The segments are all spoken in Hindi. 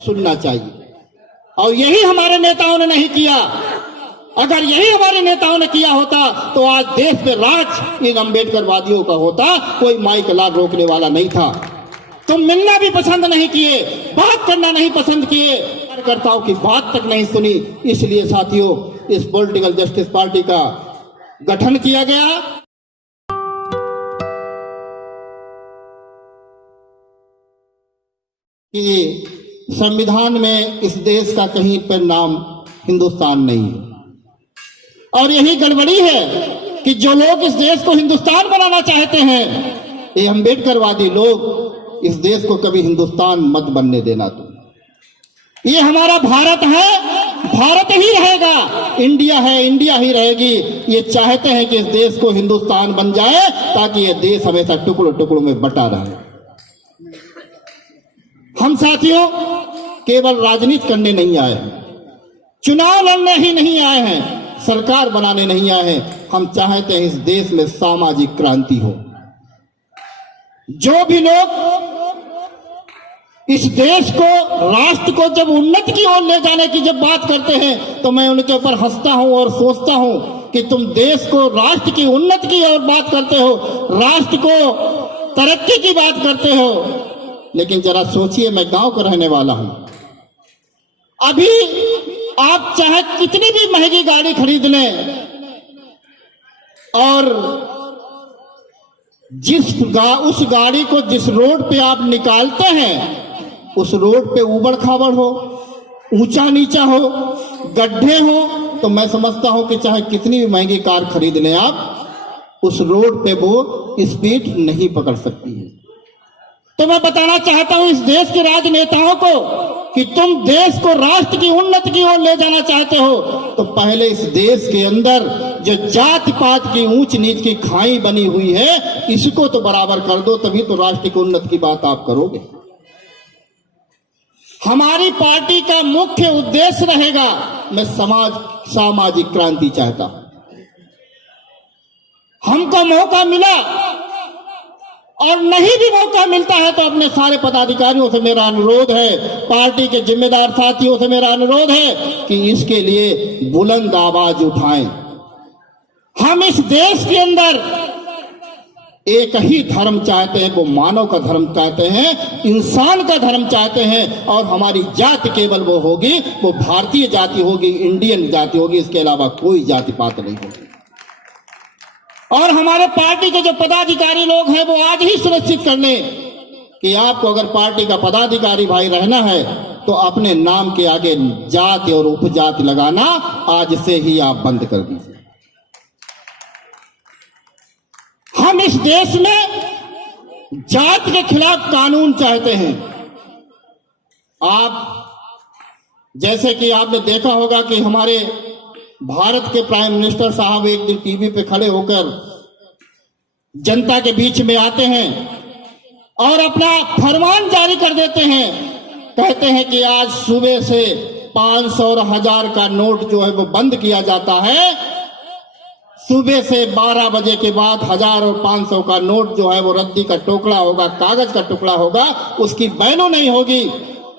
सुनना चाहिए। और यही हमारे नेताओं ने नहीं किया। अगर यही हमारे नेताओं ने किया होता तो आज देश में राज इन अम्बेडकरवादियों का होता, कोई माइक लाल रोकने वाला नहीं था। तुम मिलना भी पसंद नहीं किए, बात करना नहीं पसंद किए, कार्यकर्ताओं की बात तक नहीं सुनी। इसलिए साथियों, इस पॉलिटिकल जस्टिस पार्टी का गठन किया गया। कि संविधान में इस देश का कहीं पर नाम हिंदुस्तान नहीं है, और यही गड़बड़ी है कि जो लोग इस देश को हिंदुस्तान बनाना चाहते हैं, ये अम्बेडकरवादी लोग इस देश को कभी हिंदुस्तान मत बनने देना। तुम, ये हमारा भारत है, भारत ही रहेगा, इंडिया है, इंडिया ही रहेगी। ये चाहते हैं कि इस देश को हिंदुस्तान बन जाए ताकि ये देश हमेशा टुकड़ों टुकड़ों में बटा रहे। हम साथियों केवल राजनीति करने नहीं आए हैं, चुनाव लड़ने ही नहीं आए हैं, सरकार बनाने नहीं आए हैं। हम चाहते हैं इस देश में सामाजिक क्रांति हो। जो भी लोग इस देश को, राष्ट्र को जब उन्नति की ओर ले जाने की जब बात करते हैं तो मैं उनके ऊपर हंसता हूं और सोचता हूं कि तुम देश को, राष्ट्र की उन्नति की ओर बात करते हो, राष्ट्र को तरक्की की बात करते हो, लेकिन जरा सोचिए, मैं गांव का रहने वाला हूं। अभी आप चाहे कितनी भी महंगी गाड़ी खरीद लें और उस गाड़ी को जिस रोड पे आप निकालते हैं, उस रोड पे उबड़ खाबड़ हो, ऊंचा नीचा हो, गड्ढे हो, तो मैं समझता हूं कि चाहे कितनी भी महंगी कार खरीद लें आप, उस रोड पे वो स्पीड नहीं पकड़ सकती है। तो मैं बताना चाहता हूं इस देश के राजनेताओं को कि तुम देश को राष्ट्र की उन्नति की ओर ले जाना चाहते हो तो पहले इस देश के अंदर जो जाति पात की ऊंच नीच की खाई बनी हुई है, इसको तो बराबर कर दो, तभी तो राष्ट्र की उन्नति की बात आप करोगे। हमारी पार्टी का मुख्य उद्देश्य रहेगा, मैं सामाजिक क्रांति चाहता हूं। हमको मौका मिला और नहीं भी मौका मिलता है तो अपने सारे पदाधिकारियों से मेरा अनुरोध है, पार्टी के जिम्मेदार साथियों से मेरा अनुरोध है कि इसके लिए बुलंद आवाज उठाएं। हम इस देश के अंदर एक ही धर्म चाहते हैं, वो मानव का धर्म चाहते हैं, इंसान का धर्म चाहते हैं, और हमारी जाति केवल वो होगी, वो भारतीय जाति होगी, इंडियन जाति होगी, इसके अलावा कोई जाति पात नहीं होगी। और हमारे पार्टी के जो पदाधिकारी लोग हैं वो आज ही सुनिश्चित कर लें कि आपको अगर पार्टी का पदाधिकारी भाई रहना है तो अपने नाम के आगे जाति और उपजाति लगाना आज से ही आप बंद कर दीजिए। हम इस देश में जाति के खिलाफ कानून चाहते हैं। आप जैसे कि आपने देखा होगा कि हमारे भारत के प्राइम मिनिस्टर साहब एक दिन टीवी पे खड़े होकर जनता के बीच में आते हैं और अपना फरमान जारी कर देते हैं। कहते हैं कि आज सुबह से 500 और 1000 का नोट जो है वो बंद किया जाता है। सुबह से 12 बजे के बाद 1000 और 500 का नोट जो है वो रद्दी का टुकड़ा होगा, कागज का टुकड़ा होगा, उसकी वैल्यू नहीं होगी।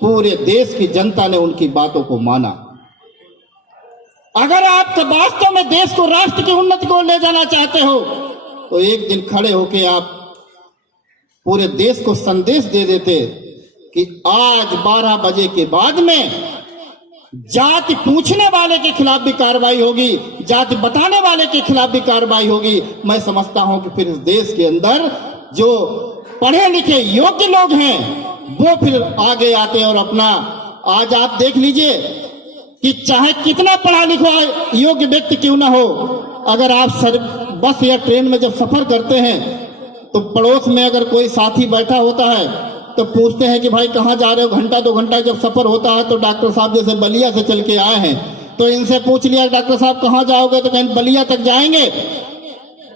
पूरे देश की जनता ने उनकी बातों को माना। अगर आप वास्तव में देश को, राष्ट्र की उन्नति को ले जाना चाहते हो तो एक दिन खड़े होकर आप पूरे देश को संदेश दे देते कि आज 12 बजे के बाद में जाति पूछने वाले के खिलाफ भी कार्रवाई होगी, जाति बताने वाले के खिलाफ भी कार्रवाई होगी। मैं समझता हूं कि फिर इस देश के अंदर जो पढ़े लिखे योग्य लोग हैं वो फिर आगे आते हैं और अपना, आज आप देख लीजिए कि चाहे कितना पढ़ा लिखा योग्य व्यक्ति क्यों ना हो, अगर आप बस या ट्रेन में जब सफर करते हैं तो पड़ोस में अगर कोई साथी बैठा होता है तो पूछते हैं कि भाई कहाँ जा रहे हो। घंटा 2 घंटा जब सफर होता है तो डॉक्टर साहब जैसे बलिया से चल के आए हैं तो इनसे पूछ लिया डॉक्टर साहब कहाँ जाओगे, तो कहीं बलिया तक जाएंगे।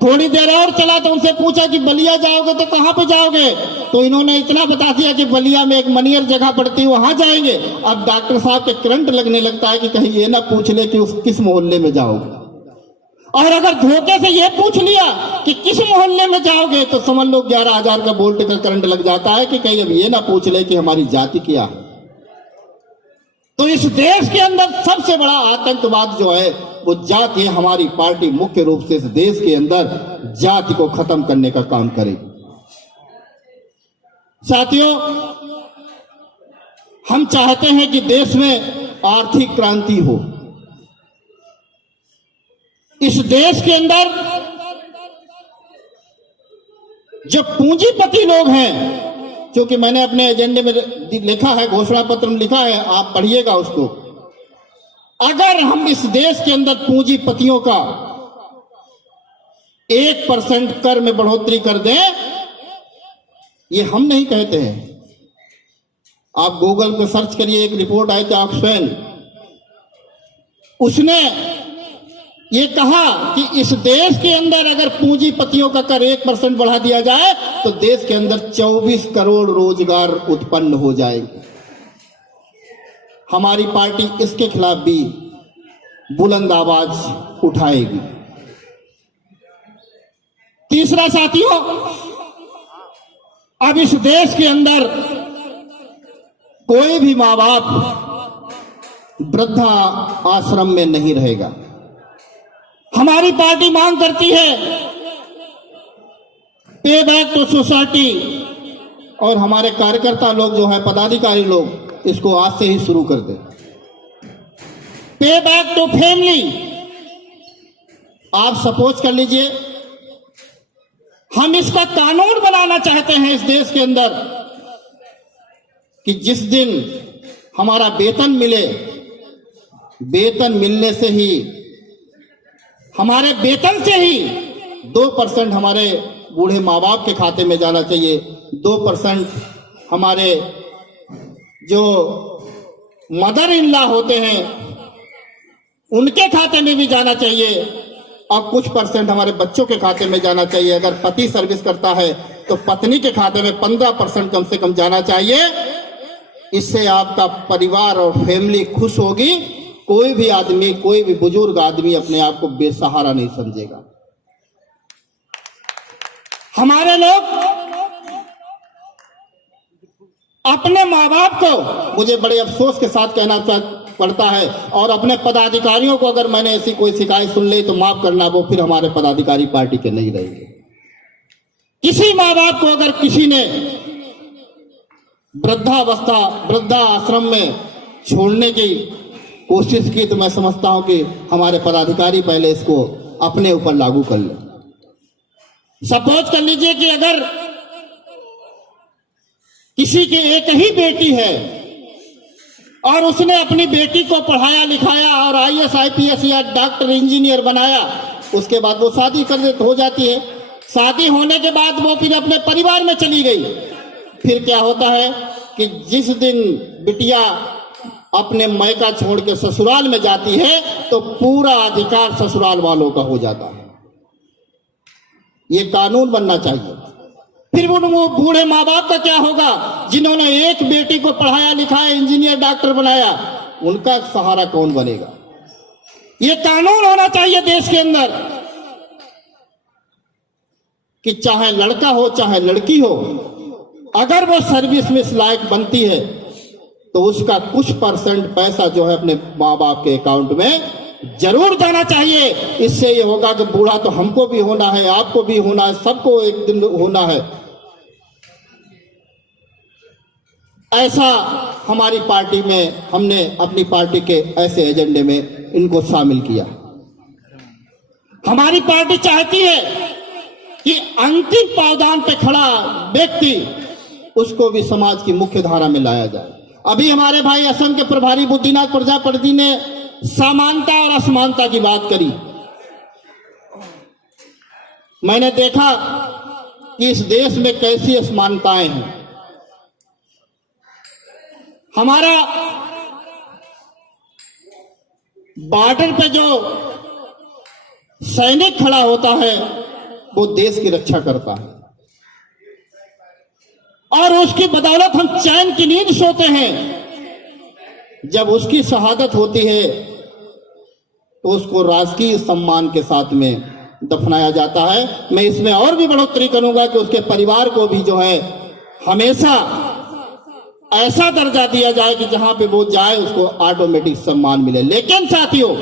थोड़ी देर और चला तो उनसे पूछा कि बलिया जाओगे तो कहाँ पे जाओगे, तो इन्होंने इतना बता दिया कि बलिया में एक मनियर जगह पड़ती है वहां जाएंगे। अब डॉक्टर साहब के करंट लगने लगता है कि कहीं ये ना पूछ ले कि उस किस मोहल्ले में जाओगे। और अगर धोखे से ये पूछ लिया कि किस मोहल्ले में जाओगे तो समझ लो 11,000 का वोल्ट का करंट लग जाता है कि कहीं अब ये ना पूछ ले कि हमारी जाति क्या है। तो इस देश के अंदर सबसे बड़ा आतंकवाद जो है वो जाति है। हमारी पार्टी मुख्य रूप से इस देश के अंदर जाति को खत्म करने का काम करेगी। साथियों, हम चाहते हैं कि देश में आर्थिक क्रांति हो। इस देश के अंदर जो पूंजीपति लोग हैं, क्योंकि मैंने अपने एजेंडे में लिखा है, घोषणा पत्र में लिखा है, आप पढ़िएगा उसको। अगर हम इस देश के अंदर पूंजीपतियों का 1% कर में बढ़ोतरी कर दें, ये हम नहीं कहते हैं, आप गूगल पर सर्च करिए, एक रिपोर्ट आई थी ऑक्सफैम, उसने ये कहा कि इस देश के अंदर अगर पूंजीपतियों का कर 1% बढ़ा दिया जाए तो देश के अंदर 24 करोड़ रोजगार उत्पन्न हो जाएंगे। हमारी पार्टी इसके खिलाफ भी बुलंद आवाज उठाएगी। तीसरा साथियों, अब इस देश के अंदर कोई भी मां बाप वृद्धा आश्रम में नहीं रहेगा। हमारी पार्टी मांग करती है पे बैक टू सोसाइटी, और हमारे कार्यकर्ता लोग जो है, पदाधिकारी लोग, इसको आज से ही शुरू कर दें। पे बैक टू फैमिली, आप सपोज कर लीजिए, हम इसका कानून बनाना चाहते हैं इस देश के अंदर कि जिस दिन हमारा वेतन मिले, वेतन मिलने से ही, हमारे वेतन से ही 2% हमारे बूढ़े माँ बाप के खाते में जाना चाहिए, 2% हमारे जो मदर इन लॉ होते हैं उनके खाते में भी जाना चाहिए, और कुछ % हमारे बच्चों के खाते में जाना चाहिए। अगर पति सर्विस करता है तो पत्नी के खाते में 15% कम से कम जाना चाहिए। इससे आपका परिवार और फैमिली खुश होगी। कोई भी आदमी, कोई भी बुजुर्ग आदमी अपने आप को बेसहारा नहीं समझेगा। हमारे लोग अपने माँ बाप को, मुझे बड़े अफसोस के साथ कहना पड़ता है, और अपने पदाधिकारियों को, अगर मैंने ऐसी कोई शिकायत सुन ली तो माफ करना, वो फिर हमारे पदाधिकारी पार्टी के नहीं रहेंगे। किसी माँ बाप को अगर किसी ने वृद्धा आश्रम में छोड़ने की कोशिश की तो मैं समझता हूं कि हमारे पदाधिकारी पहले इसको अपने ऊपर लागू कर ले। सपोज कर लीजिए कि अगर किसी की एक ही बेटी है और उसने अपनी बेटी को पढ़ाया लिखाया और IAS IPS या डॉक्टर इंजीनियर बनाया, उसके बाद वो शादी हो जाती है। शादी होने के बाद वो फिर अपने परिवार में चली गई। फिर क्या होता है कि जिस दिन बिटिया अपने मायका छोड़ के ससुराल में जाती है तो पूरा अधिकार ससुराल वालों का हो जाता है। ये कानून बनना चाहिए। फिर वो बूढ़े माँ बाप का क्या होगा जिन्होंने एक बेटी को पढ़ाया लिखाया, इंजीनियर डॉक्टर बनाया, उनका सहारा कौन बनेगा? ये कानून होना चाहिए देश के अंदर कि चाहे लड़का हो चाहे लड़की हो, अगर वो सर्विस में इस लायक बनती है तो उसका कुछ % पैसा जो है अपने माँ बाप के अकाउंट में जरूर जाना चाहिए। इससे ये होगा कि बूढ़ा तो हमको भी होना है, आपको भी होना है, सबको एक दिन होना है। ऐसा हमारी पार्टी में, हमने अपनी पार्टी के ऐसे एजेंडे में इनको शामिल किया। हमारी पार्टी चाहती है कि अंतिम पावदान पे खड़ा व्यक्ति, उसको भी समाज की मुख्य धारा में लाया जाए। अभी हमारे भाई असम के प्रभारी बुद्धिनाथ प्रजापति ने समानता और असमानता की बात करी। मैंने देखा कि इस देश में कैसी असमानताएं हैं। हमारा बॉर्डर पे जो सैनिक खड़ा होता है वो देश की रक्षा करता है, और उसकी बदौलत हम चैन की नींद सोते हैं। जब उसकी शहादत होती है तो उसको राजकीय सम्मान के साथ में दफनाया जाता है। मैं इसमें और भी बढ़ोतरी करूंगा कि उसके परिवार को भी जो है हमेशा ऐसा दर्जा दिया जाए कि जहां पे वो जाए उसको ऑटोमेटिक सम्मान मिले। लेकिन साथियों,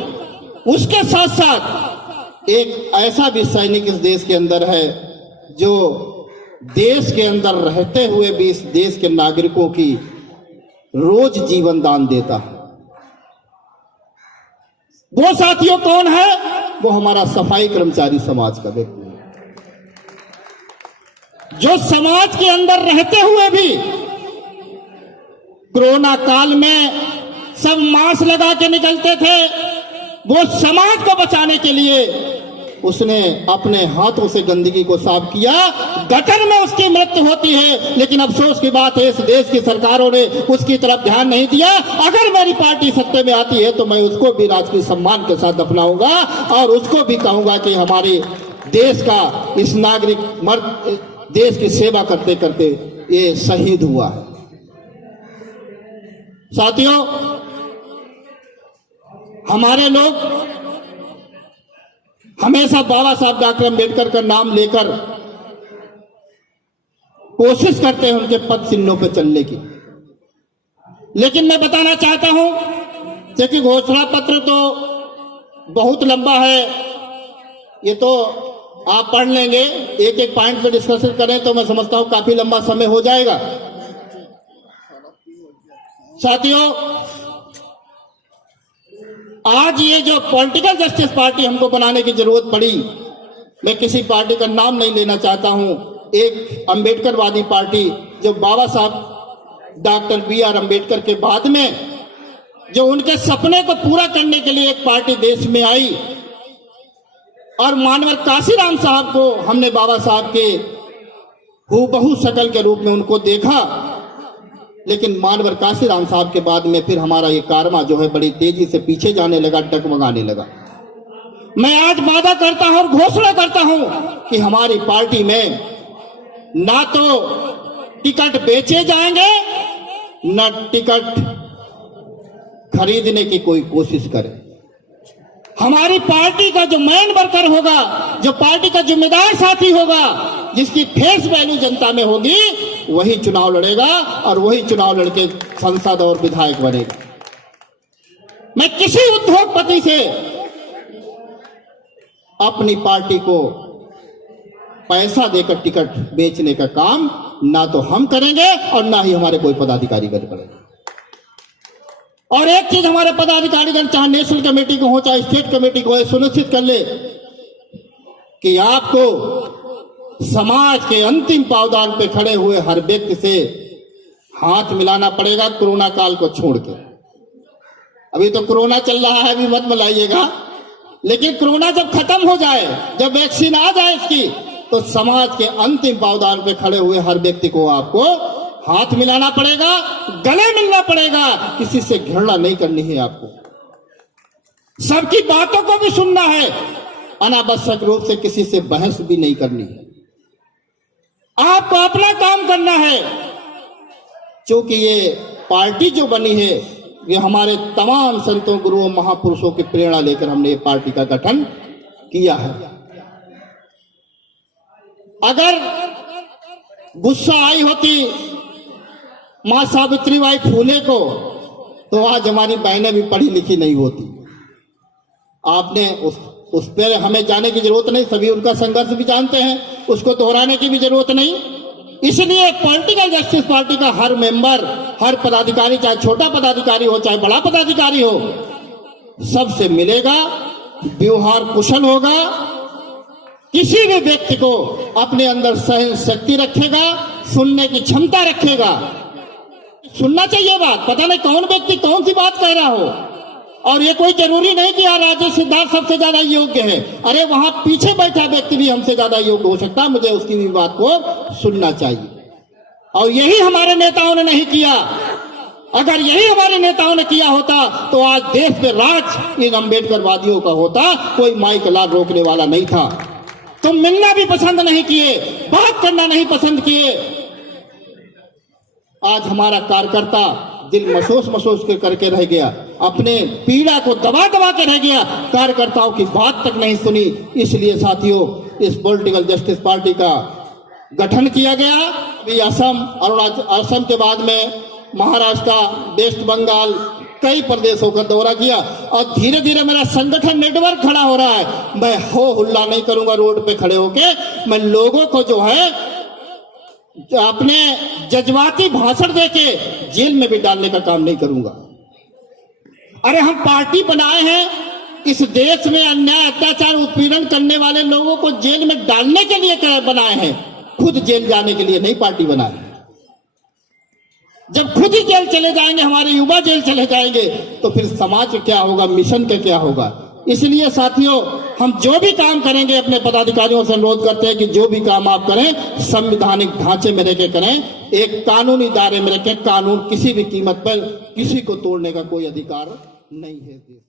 उसके साथ साथ एक ऐसा भी सैनिक इस देश के अंदर है जो देश के अंदर रहते हुए भी इस देश के नागरिकों की रोज जीवन दान देता है। वो साथियों कौन है? वो हमारा सफाई कर्मचारी समाज का व्यक्ति है, जो समाज के अंदर रहते हुए भी कोरोना काल में सब मास्क लगा के निकलते थे। वो समाज को बचाने के लिए उसने अपने हाथों से गंदगी को साफ किया। गटर में उसकी मृत्यु होती है, लेकिन अफसोस की बात है इस देश की सरकारों ने उसकी तरफ ध्यान नहीं दिया। अगर मेरी पार्टी सत्ते में आती है तो मैं उसको भी राजकीय सम्मान के साथ दफनाऊंगा और उसको भी कहूंगा कि हमारे देश का इस नागरिक मर्द देश की सेवा करते करते ये शहीद हुआ है। साथियों, हमारे लोग हमेशा बाबा साहब डॉक्टर अम्बेडकर का नाम लेकर कोशिश करते हैं उनके पद चिन्हों पर चलने की। लेकिन मैं बताना चाहता हूं कि घोषणा पत्र तो बहुत लंबा है, ये तो आप पढ़ लेंगे, एक एक पॉइंट पे डिस्कशन करें तो मैं समझता हूं काफी लंबा समय हो जाएगा। साथियों, आज ये जो पॉलिटिकल जस्टिस पार्टी हमको बनाने की जरूरत पड़ी, मैं किसी पार्टी का नाम नहीं लेना चाहता हूं, एक अंबेडकरवादी पार्टी जो बाबा साहब डॉक्टर बी.आर. अंबेडकर के बाद में जो उनके सपने को पूरा करने के लिए एक पार्टी देश में आई और मानवर काशीराम साहब को हमने बाबा साहब के हूबहू शकल के रूप में उनको देखा। लेकिन मानवर काशीराम साहब के बाद में फिर हमारा ये कारवां जो है बड़ी तेजी से पीछे जाने लगा, डगमगाने लगा। मैं आज वादा करता हूं और घोषणा करता हूं कि हमारी पार्टी में ना तो टिकट बेचे जाएंगे, न टिकट खरीदने की कोई कोशिश करे। हमारी पार्टी का जो मैन वर्कर होगा, जो पार्टी का जिम्मेदार साथी होगा, जिसकी फेस वैल्यू जनता में होगी, वही चुनाव लड़ेगा और वही चुनाव लड़के सांसद और विधायक बनेगा। मैं किसी उद्योगपति से अपनी पार्टी को पैसा देकर टिकट बेचने का काम ना तो हम करेंगे और ना ही हमारे कोई पदाधिकारी कर पड़ेगा। और एक चीज हमारे पदाधिकारीगण, चाहे नेशनल कमेटी को हो चाहे स्टेट कमेटी को हो, सुनिश्चित कर ले कि आपको समाज के अंतिम पावदान पे खड़े हुए हर व्यक्ति से हाथ मिलाना पड़ेगा, कोरोना काल को छोड़ के। अभी तो कोरोना चल रहा है, अभी मत मिलाइएगा, लेकिन कोरोना जब खत्म हो जाए, जब वैक्सीन आ जाए इसकी, तो समाज के अंतिम पावदान पे खड़े हुए हर व्यक्ति को आपको हाथ मिलाना पड़ेगा, गले मिलना पड़ेगा। किसी से घृणा नहीं करनी है आपको, सबकी बातों को भी सुनना है, अनावश्यक रूप से किसी से बहस भी नहीं करनी है। आपको अपना काम करना है, क्योंकि ये पार्टी जो बनी है ये हमारे तमाम संतों, गुरुओं, महापुरुषों की प्रेरणा लेकर हमने ये पार्टी का गठन किया है। अगर गुस्सा आई होती मां सावित्रीबाई फूले को, तो आज हमारी बहनें भी पढ़ी लिखी नहीं होती। आपने उस पर हमें जाने की जरूरत नहीं, सभी उनका संघर्ष भी जानते हैं, उसको दोहराने की भी जरूरत नहीं। इसलिए पॉलिटिकल जस्टिस पार्टी का हर मेंबर, हर पदाधिकारी, चाहे छोटा पदाधिकारी हो चाहे बड़ा पदाधिकारी हो, सबसे मिलेगा, व्यवहार कुशल होगा, किसी भी व्यक्ति को अपने अंदर सहन शक्ति रखेगा, सुनने की क्षमता रखेगा। सुनना चाहिए बात, पता नहीं कौन व्यक्ति कौन सी बात कह रहा हो, और ये कोई जरूरी नहीं कि यार राजेश सिद्धार्थ सबसे ज्यादा योग्य है। अरे वहां पीछे बैठा व्यक्ति भी हमसे ज्यादा योग्य हो सकता है, मुझे उसकी भी बात को सुनना चाहिए। और यही हमारे नेताओं ने नहीं किया। अगर यही हमारे नेताओं ने किया होता तो आज देश में राज इन अम्बेडकरवादियों का होता, कोई माइक लाल रोकने वाला नहीं था। तुम मिलना भी पसंद नहीं किए, बात करना नहीं पसंद किए। आज हमारा कार्यकर्ता दिल महसूस करके रह गया, अपने पीड़ा को दबा दबा के रह गया, कार्यकर्ताओं की बात तक नहीं सुनी। इसलिए साथियों, इस पॉलिटिकल जस्टिस पार्टी का गठन किया गया। अभी असम, अरुणाचल, असम के बाद में महाराष्ट्र, वेस्ट बंगाल, कई प्रदेशों का दौरा किया और धीरे धीरे मेरा संगठन नेटवर्क खड़ा हो रहा है। मैं हो हुल्ला नहीं करूंगा रोड पे खड़े होके, मैं लोगों को जो है अपने जज्बाती भाषण देके जेल में भी डालने का काम नहीं करूंगा। अरे हम पार्टी बनाए हैं इस देश में अन्याय, अत्याचार, उत्पीड़न करने वाले लोगों को जेल में डालने के लिए बनाए हैं, खुद जेल जाने के लिए नहीं पार्टी बनाए। जब खुद ही जेल चले जाएंगे, हमारे युवा जेल चले जाएंगे, तो फिर समाज का क्या होगा, मिशन का क्या होगा। इसलिए साथियों, हम जो भी काम करेंगे अपने पदाधिकारियों से अनुरोध करते हैं कि जो भी काम आप करें संवैधानिक ढांचे में रहकर करें, एक कानूनी दायरे में रखें। कानून किसी भी कीमत पर किसी को तोड़ने का कोई अधिकार नहीं है।